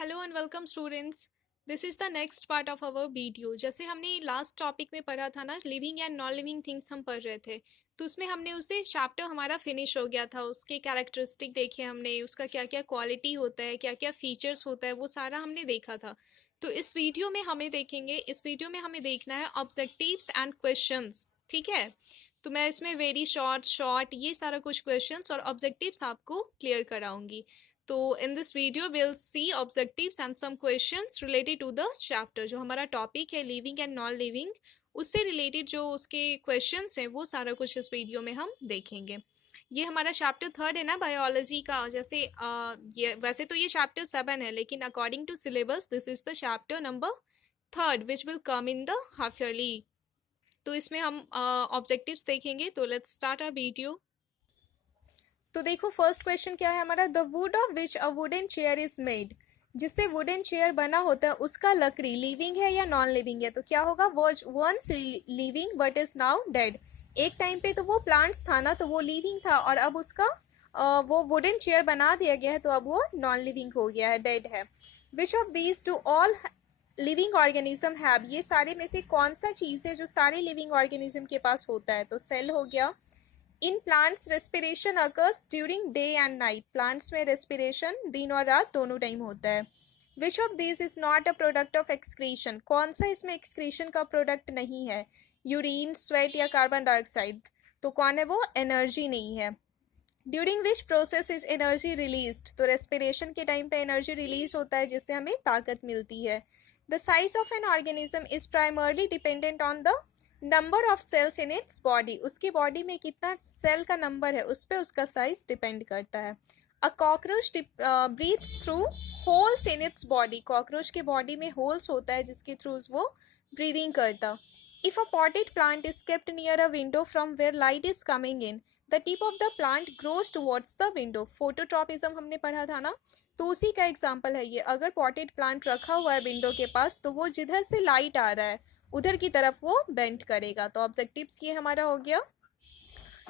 Hello and welcome students. This is the next part of our video. जैसे हमने last topic में पढ़ा था ना, living and non living things हम पढ़ रहे थे। तो उसमें हमने उसे चैप्टर हमारा फिनिश हो गया था। उसके कैरेक्टरिस्टिक देखे हमने, उसका क्या क्या क्वालिटी होता है, क्या क्या फीचर्स होता है, वो सारा हमने देखा था। तो इस वीडियो में हमें देखेंगे, इस वीडियो में हमें देखना है ऑब्जेक्टिव्स एंड क्वेश्चंस। ठीक है, तो मैं इसमें वेरी शॉर्ट शॉर्ट ये सारा कुछ क्वेश्चंस और ऑब्जेक्टिव्स आपको क्लियर कराऊंगी। तो in this video will see objectives and some questions related to the chapter. जो हमारा टॉपिक है लिविंग एंड नॉन लिविंग, उससे रिलेटेड जो उसके क्वेश्चंस हैं वो सारा कुछ इस वीडियो में हम देखेंगे। ये हमारा चैप्टर थर्ड है ना बायोलॉजी का। जैसे ये वैसे तो ये चैप्टर 7 है, लेकिन according to syllabus this is the chapter number third which will come in the half yearly. तो इसमें हम ऑब्जेक्टिव्स देखेंगे। तो लेट्स स्टार्ट आवर वीडियो। तो देखो फर्स्ट क्वेश्चन क्या है हमारा, the wood of which a wooden chair is made. जिससे वुडन चेयर बना होता है उसका लकड़ी लिविंग है या नॉन लिविंग है। तो क्या होगा, was once living but is now dead. एक टाइम पे तो वो प्लांट्स था ना, तो वो लिविंग था और अब उसका वो वुडन चेयर बना दिया गया है, तो अब वो नॉन लिविंग हो गया है, डेड है। Which of these do all living organism have. ये सारे में से कौन सा चीज़ है जो सारे लिविंग ऑर्गेनिज्म के पास होता है। तो सेल हो गया। In plants respiration occurs during day and night. Plants में रेस्पिरेशन दिन और रात दोनों टाइम होता है। Which of this is not a product of excretion. कौन सा इसमें एक्सक्रीशन का प्रोडक्ट नहीं है, यूरिन, स्वेट या कार्बन डाइऑक्साइड। तो कौन है वो, एनर्जी नहीं है। During which process is energy release. तो रेस्पिरेशन के टाइम पे एनर्जी रिलीज होता है जिससे हमें ताकत मिलती है। The size of an organism is primarily dependent on the number of cells in its body. उसकी बॉडी में कितना सेल का नंबर है उस पर उसका साइज डिपेंड करता है। A cockroach breathes through holes in its body. Cockroach के बॉडी में होल्स होता है जिसके थ्रू वो ब्रीदिंग करता। If a potted plant is kept near a window from where light is coming in, the tip of the plant grows towards the window. Phototropism हमने पढ़ा था ना, तो उसी का एग्जाम्पल है ये। अगर पॉटेड प्लांट रखा हुआ है विंडो के पास, तो वो जिधर से लाइट आ रहा है उधर की तरफ वो बेंड करेगा। तो ऑब्जेक्टिव्स ये हमारा हो गया।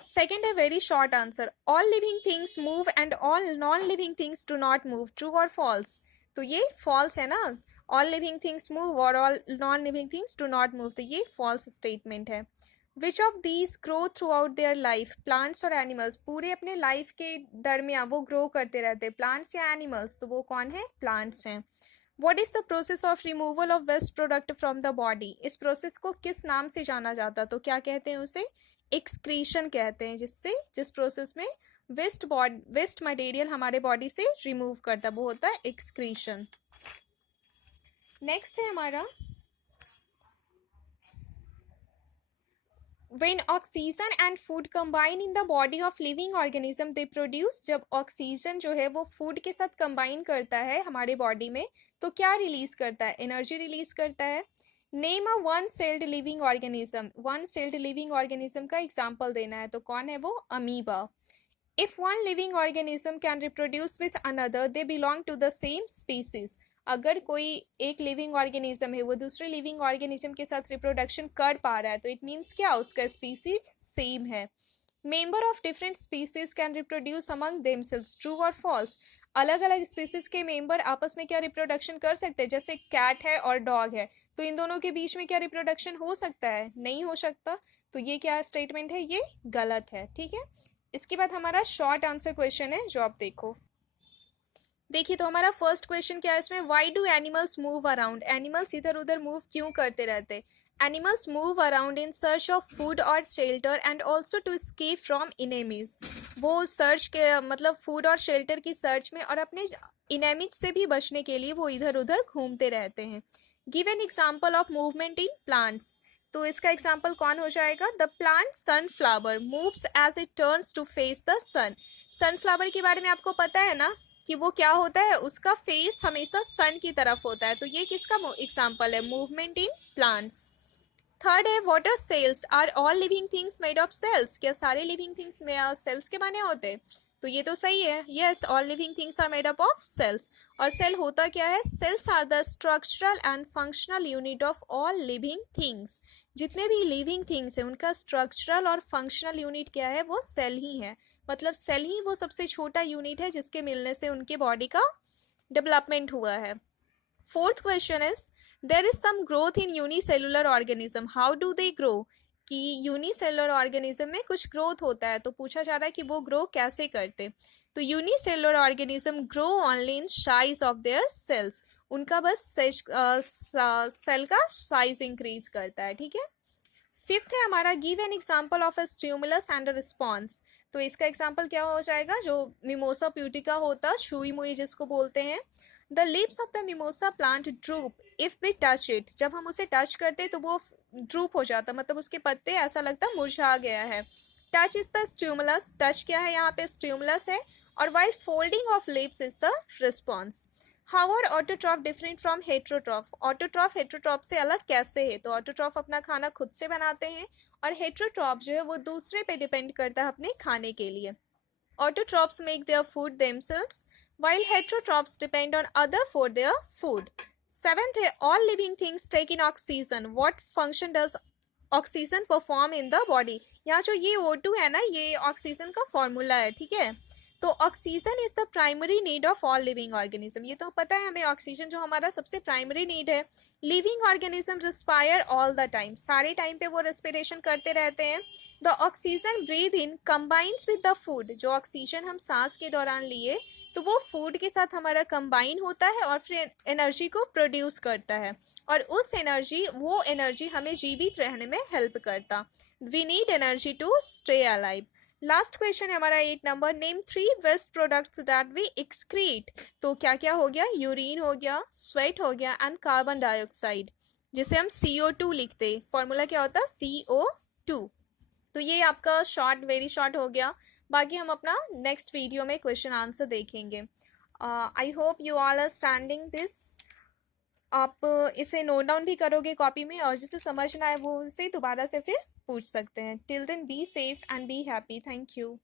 सेकेंड है very short answer, all living things move and all non living things do not move. True और फॉल्स। तो ये फॉल्स है ना, ऑल लिविंग थिंग्स मूव और all non living things do not move, तो ये फॉल्स स्टेटमेंट है। Which of these grow through out their life. Plants और एनिमल्स पूरे अपने लाइफ के दरमियान वो ग्रो करते रहते हैं, प्लांट्स या एनिमल्स। तो वो कौन है, प्लांट्स हैं। What is the process of removal of waste product from the body? इस प्रोसेस को किस नाम से जाना जाता है, तो क्या कहते हैं उसे, एक्सक्रीशन कहते हैं। जिस प्रोसेस में वेस्ट मटेरियल हमारे बॉडी से रिमूव करता है वो होता है एक्सक्रीशन। नेक्स्ट है हमारा, when oxygen and food combine in the body of living organism they produce। जब ऑक्सीजन जो है वो फूड के साथ कंबाइन करता है हमारे बॉडी में, तो क्या रिलीज करता है, एनर्जी रिलीज करता है। Name a one celled living organism. One celled living organism का एग्जाम्पल देना है, तो कौन है वो, amoeba. If one living organism can reproduce with another they belong to the same species. अगर कोई एक लिविंग ऑर्गेनिज्म है वो दूसरे लिविंग ऑर्गेनिज्म के साथ रिप्रोडक्शन कर पा रहा है, तो इट मीन्स क्या, उसका स्पीसीज सेम है। Member of different species can reproduce among themselves. True और फॉल्स। अलग अलग स्पीसीज के मेंबर आपस में क्या रिप्रोडक्शन कर सकते हैं, जैसे कैट है और डॉग है, तो इन दोनों के बीच में क्या रिप्रोडक्शन हो सकता है, नहीं हो सकता। तो ये क्या स्टेटमेंट है, ये गलत है। ठीक है, इसके बाद हमारा शॉर्ट आंसर क्वेश्चन है जो आप देखो। देखिए तो हमारा फर्स्ट क्वेश्चन क्या है इसमें, why do animals move around. Animals इधर उधर मूव क्यों करते रहते। Animals move around in search of food और shelter and also to escape from enemies. वो सर्च के मतलब फूड और शेल्टर की सर्च में और अपने इनेमीज से भी बचने के लिए वो इधर उधर घूमते रहते हैं। Give an example of movement in plants. तो इसका एग्जाम्पल कौन हो जाएगा, the plant sunflower moves as it turns to face the sun. Sunflower के बारे में आपको पता है ना कि वो क्या होता है, उसका फेस हमेशा सन की तरफ होता है। तो ये किसका एग्जाम्पल है, मूवमेंट इन प्लांट्स। थर्ड है water cells are all living things made of cells. क्या सारे लिविंग थिंग्स में सेल्स के बने होते हैं, तो ये तो सही है, yes all living things are made up of cells. और सेल होता क्या है, cells are the structural and functional unit of all living things. जितने भी लिविंग थिंग्स हैं उनका स्ट्रक्चरल और फंक्शनल यूनिट क्या है, वो सेल ही है। मतलब सेल ही वो सबसे छोटा यूनिट है जिसके मिलने से उनके बॉडी का डेवलपमेंट हुआ है। Fourth question is there is some growth in unicellular organism, how do they grow, कि यूनिसेलुलर ऑर्गेनिज्म में कुछ ग्रोथ होता है, तो पूछा जा रहा है कि वो ग्रो कैसे करते। तो unicellular organism grow only in size of their cells, उनका बस सेल का साइज इंक्रीज करता है, ठीक है। फिफ्थ है हमारा give an example of a stimulus and a response, तो इसका एग्जाम्पल क्या हो जाएगा, जो मिमोसा प्यूटिका होता, छुई मुई जिसको बोलते हैं। The leaves of the mimosa plant droop if we touch it, जब हम उसे टच करते तो वो ड्रूप हो जाता, मतलब उसके पत्ते ऐसा लगता मुरझा गया है। Touch is the stimulus, touch क्या है यहाँ पे, स्टिमुलस है, और while folding of leaves is the response. How are autotroph different from heterotroph, autotroph heterotroph से अलग कैसे है, तो ऑटोट्रॉफ अपना खाना खुद से बनाते हैं, और हेट्रोट्रॉफ जो है वो दूसरे पे डिपेंड करता है अपने खाने के लिए। Autotrophs make their food themselves, while heterotrophs depend on other for their food. Seventh है all living things take in oxygen. What function does oxygen perform in the body? यहाँ जो ये O2 है ना, ये ऑक्सीजन का फॉर्मूला है, ठीक है। तो oxygen is the primary need of all living organism, ये तो पता है हमें, ऑक्सीजन जो हमारा सबसे प्राइमरी नीड है। Living organism respire all the time, सारे टाइम पे वो रेस्पिरेशन करते रहते हैं। The oxygen breathe in combines with the food, जो ऑक्सीजन हम सांस के दौरान लिए तो वो फूड के साथ हमारा कंबाइन होता है और फिर एनर्जी को प्रोड्यूस करता है, और वो एनर्जी हमें जीवित रहने में हेल्प करता। We need energy to stay alive. Last question है हमारा 8 नंबर, name 3 waste products that we excrete, तो क्या क्या हो गया, यूरिन हो गया, स्वेट हो गया, एंड कार्बन डाइऑक्साइड, जिसे हम CO2 लिखते, फॉर्मूला क्या होता, CO2। तो ये आपका शॉर्ट, वेरी शॉर्ट हो गया, बाकी हम अपना नेक्स्ट वीडियो में क्वेश्चन आंसर देखेंगे। I hope you all are standing this, आप इसे नोट डाउन भी करोगे कॉपी में, और जिसे समझ ना आए वो इसे दोबारा से फिर पूछ सकते हैं। Till then be safe and be happy, thank you.